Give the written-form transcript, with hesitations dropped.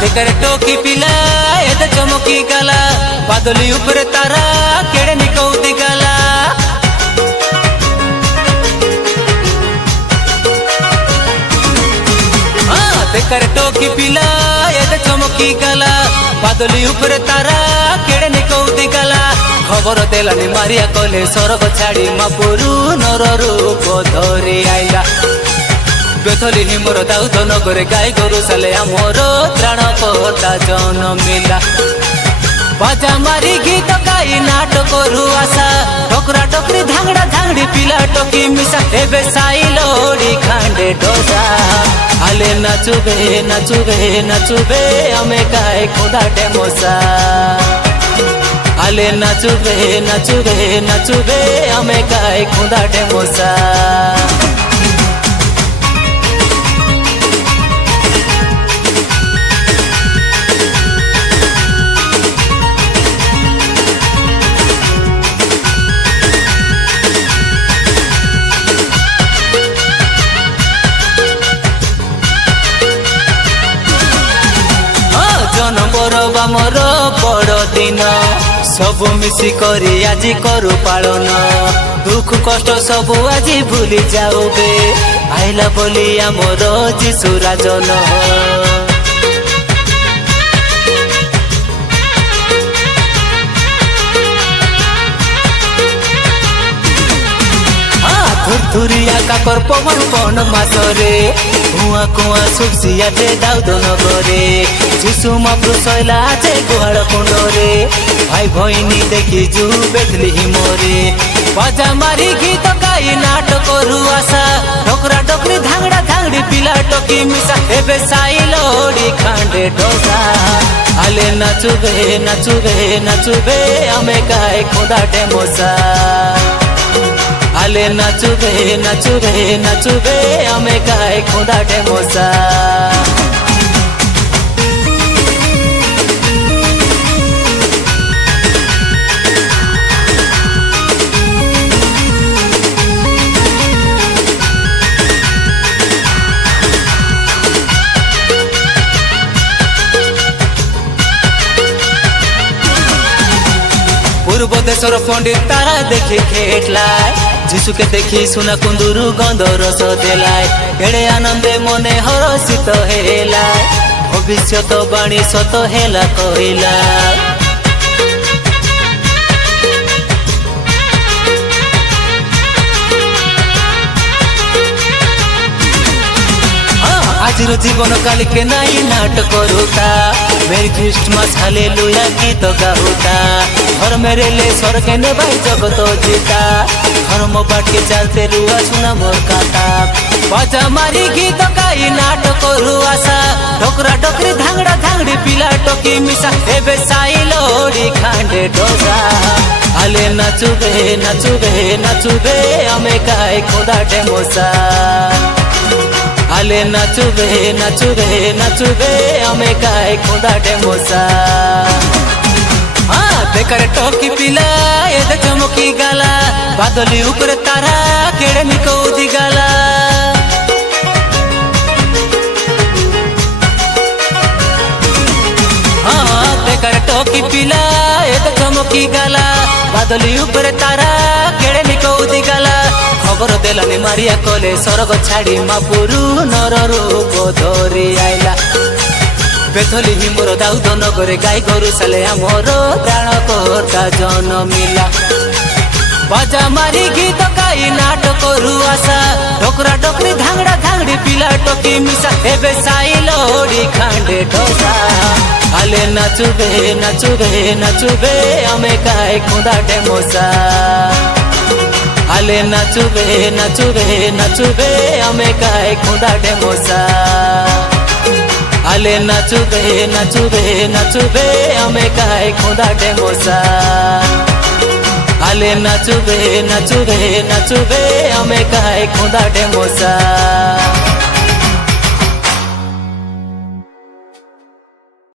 देखर टोकी पिला एद चमकी गला बादली ऊपर तारा केड़े निकौदी गला देखर टोकी पिला एद चमकी गला बादली ऊपर तारा केड़े निकौदी गला खबर देलानी मारिया कले सरग छाड़ी मापुरु नर रूप धरी आइला बेथली हिमर दाऊद नगरे गाई गोरु साले आमर त्राण कर्ता जनमिला बाजा मारी गीत गाई नाट करू आशा टोकरा टोकरी धांगड़ा धांगड़ी पिला टोकी मिसा एबे साई लोड़ी खांडे डोसा आले नाचुबे नाचुबे नाचुबे हमें गाय खुदा डेमोसा आले नाचुबे नाचुबे नाचुबे हमें गाय खुदा डेमोसा मोर बड़ दिन सब मिसी करी आज करू पालन दुख कष्ट सब आज भूली जाओ बे आइला बोली आमर जीशु राजन थुरथुरिया काकर पवन पन मासरे कुआ कुआ सुबसियाटे दाऊद नगरे जीशु माप्रु सैला जे गुहाड़ कुंडरे भाई भईनी देखी जू बेथली हिमरे बाजा मारी गीत गाई नाट करू आशा टोकरा टोकरी धांगड़ा धांगड़ी पिला टोकी मिसा एबे साई लोड़ी खांडे डोसा आले नाचुबे नाचुबे नाचुबे हमें गाय खुदा डेमोसा आले नाचुबे नाचुबे नाचुबे हमें गाय खुदा डेमोसा पूर्व देशर पंडित तारा देखी खेटलाय जीशु के देखी सुना कुंदुरु गंध रस देलाय केड़े आनंदे मने हरषित हेलाय भविष्यत बाणी सत हेला कहिला आजिर जीवन काली के नाई नाट करूता मेरी क्रिसमस हालेलुया गीत गाऊता घर मेरे ले स्वर्गे ने भाई जगत जीता घर मो बाट के चलते रुआ सुना मोर काटा बाजा मारी गीत गाई नाट करू आशा टोकरा टोकरी धांगड़ा धांगड़ी पिला टोकी मिसा एबे साई लोड़ी खांडे डोसा आले नाचुबे नाचुबे नाचुबे हमें गाय खुदा डेमोसा आले नाचुबे नाचुबे नाचुबे हमें गाय खुदा डेमोसा देखर टोकी पिला एद चमकी गला बादली ऊपर तारा केड़े निकौदी गला देखर टोकी पिला एद चमकी गला बादली ऊपर तारा केड़े निकौदी गला खबर देलानी मारिया कले सरग छाड़ी मापुरु नर रूप धरी आइला बेथली हिमर दाऊद नगरे गाई गोरु साले आमर त्राण कर्ता जनमिला बाजा मारी गीत गाई नाट करू आशा टोकरा टोकरी धांगड़ा धांगड़ी पिला टोकी मिसा एबे साई लोड़ी खांडे डोसा आले नाचुबे नाचुबे नाचुबे हमें गाय खुदा डेमोसा आले नाचुबे नाचुबे नाचुबे हमें गाय खुदा डेमोसा आले नाचुबे नाचुबे नाचुबे हमें गाय खुदा डेमोसा आले नाचुबे नाचुबे नाचुबे हमें गाय खुदा डेमोसा।